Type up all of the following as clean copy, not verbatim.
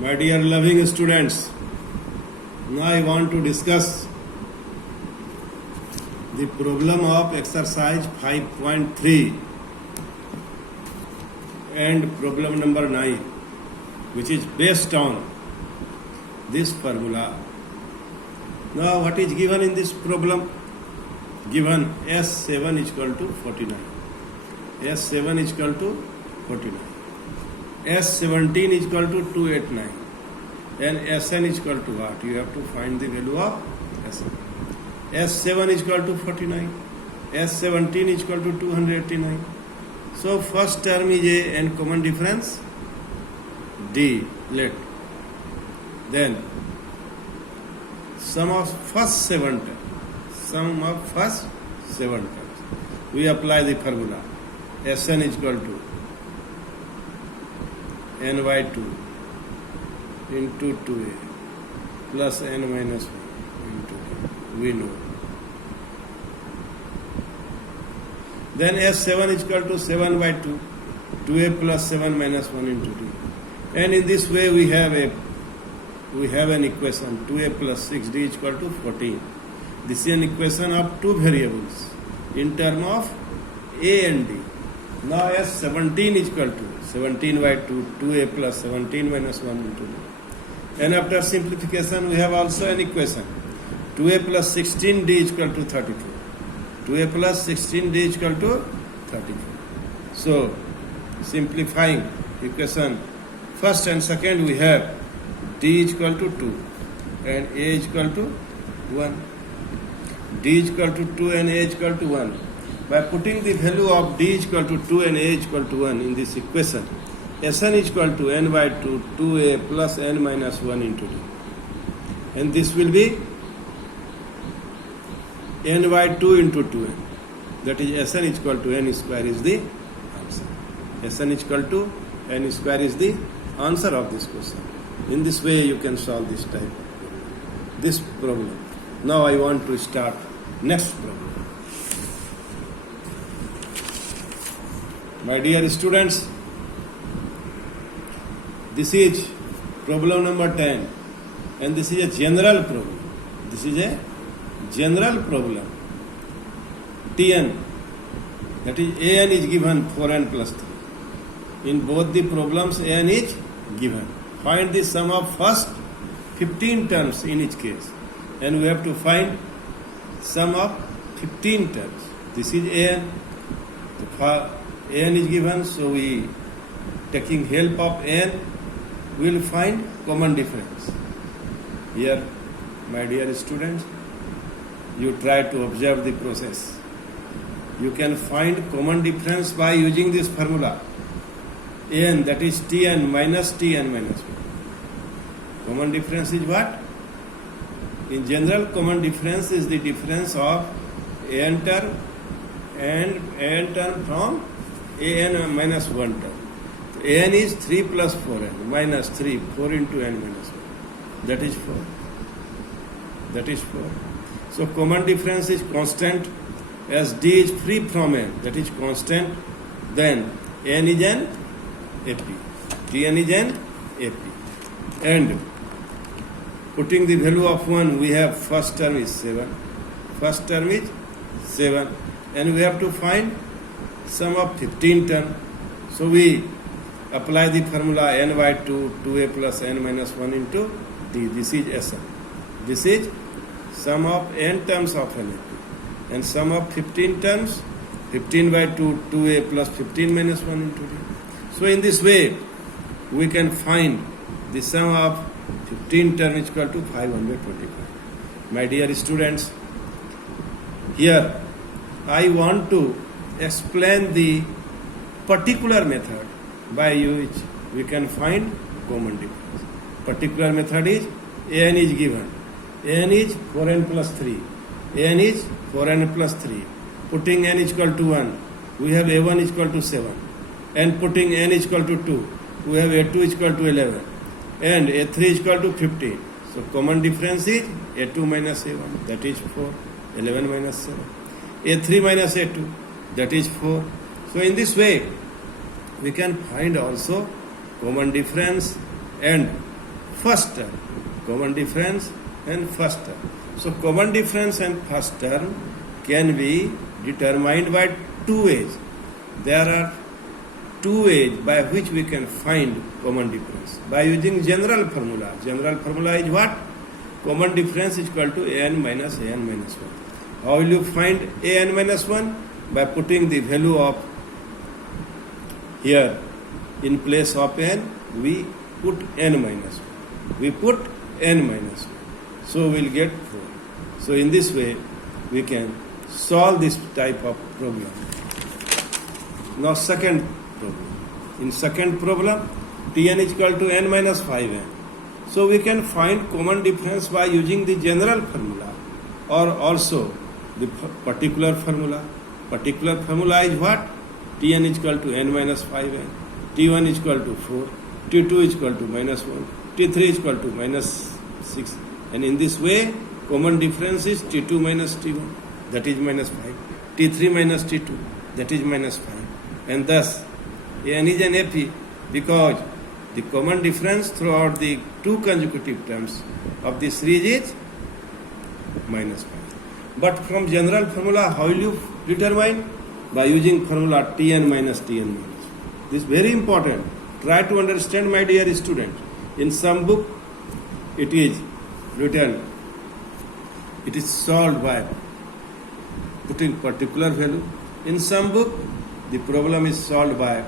My dear loving students, now I want to discuss the problem of exercise 5.3 and problem number 9, which is based on this formula. Now what is given in this problem? Given S7 is equal to 49. S7 is equal to 49. S17 is equal to 289. And Sn is equal to what? You have to find the value of Sn. S7 is equal to 49. S17 is equal to 289. So first term is A and common difference D. Let. Then sum of first 7 terms. Sum of first 7 terms. We apply the formula. Sn is equal to n by 2 into 2a plus n minus 1 into d. We know. Then S7 is equal to 7 by 2, 2a plus 7 minus 1 into d. And in this way we have an equation 2a plus 6d is equal to 14. This is an equation of two variables in term of a and d. Now S17 is equal to 17 by 2, 2a plus 17 minus 1 into d. And after simplification we have also an equation 2a plus 16d is equal to 34. 2a plus 16d is equal to 34. So simplifying equation first and second, we have d is equal to 2 and a is equal to 1. D is equal to 2 and a is equal to 1. By putting the value of d is equal to 2 and a is equal to 1 in this equation, Sn is equal to n by 2, 2a plus n minus 1 into d. And this will be n by 2 into 2n. That is Sn is equal to n square is the answer. Sn is equal to n square is the answer of this question. In this way you can solve this type of problem. This problem. Now I want to start next problem. My dear students, this is problem number 10 and this is a general problem. This is a general problem. Tn, that is an is given 4n plus 3. In both the problems an is given. Find the sum of first 15 terms in each case. And we have to find sum of 15 terms. This is an. An is given, so we taking help of n, we will find common difference. Here, my dear students, you try to observe the process. You can find common difference by using this formula. N, that is Tn minus 1. Common difference is what? In general, common difference is the difference of n term and n term from an minus 1 term. So an is 3 plus 4n minus 3, 4 into n minus 1. That is 4. That is 4. So common difference is constant as d is free from n. That is constant. Then n is an AP. Tn is an AP. And putting the value of 1, we have first term is 7. First term is 7. And we have to find sum of 15 term. So we apply the formula n by 2, 2a plus n minus 1 into d. This is Sn. This is sum of n terms of an AP. And sum of 15 terms, 15 by 2, 2a plus 15 minus 1 into d. So in this way, we can find the sum of 15 term is equal to 525. My dear students, here I want to explain the particular method by which we can find common difference. Particular method is an is given. An is 4n plus 3. An is 4n plus 3. Putting n is equal to 1, we have a1 is equal to 7. And putting n is equal to 2, we have a2 is equal to 11. And a3 is equal to 15. So common difference is a2 minus a1, that is 4. 11 minus 7. a3 minus a2, that is 4. So in this way, we can find also common difference and first term. Common difference and first term. So common difference and first term can be determined by two ways. There are two ways by which we can find common difference. By using general formula. General formula is what? Common difference is equal to an minus 1. How will you find an minus 1? By putting the value of here in place of n, we put n minus 1. We put n minus 1. So we'll get 4. So in this way, we can solve this type of problem. Now second problem. In second problem, Tn is equal to n minus 5n. So we can find common difference by using the general formula or also the particular formula. Particular formula is what? Tn is equal to n minus 5n. T1 is equal to 4. T2 is equal to minus 1. T3 is equal to minus 6. And in this way, common difference is T2 minus T1, that is minus 5. T3 minus T2, that is minus 5. And thus, n is an AP because the common difference throughout the two consecutive terms of the series is minus 5. But from general formula, how will you determine? By using formula Tn minus Tn minus 1. This is very important. Try to understand, my dear student. In some book, it is written, it is solved by putting particular value. In some book, the problem is solved by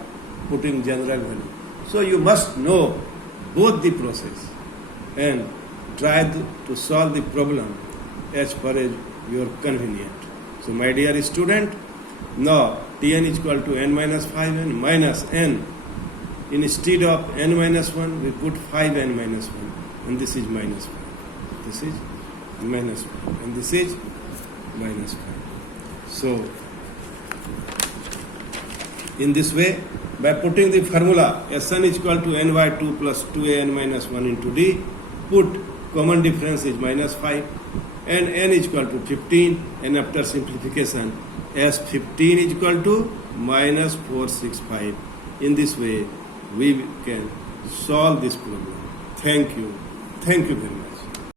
putting general value. So you must know both the process and try to solve the problem as per as your convenient. So my dear student, now Tn is equal to n minus 5n minus n. Instead of n minus 1, we put 5n minus 1. And this is minus 5. This is minus 5. And this is minus 5. So, in this way, by putting the formula Sn is equal to n by 2 plus 2an minus 1 into d, put common difference is minus 5 and n is equal to 15, and after simplification as 15 is equal to minus 465. In this way, we can solve this problem. Thank you. Thank you very much.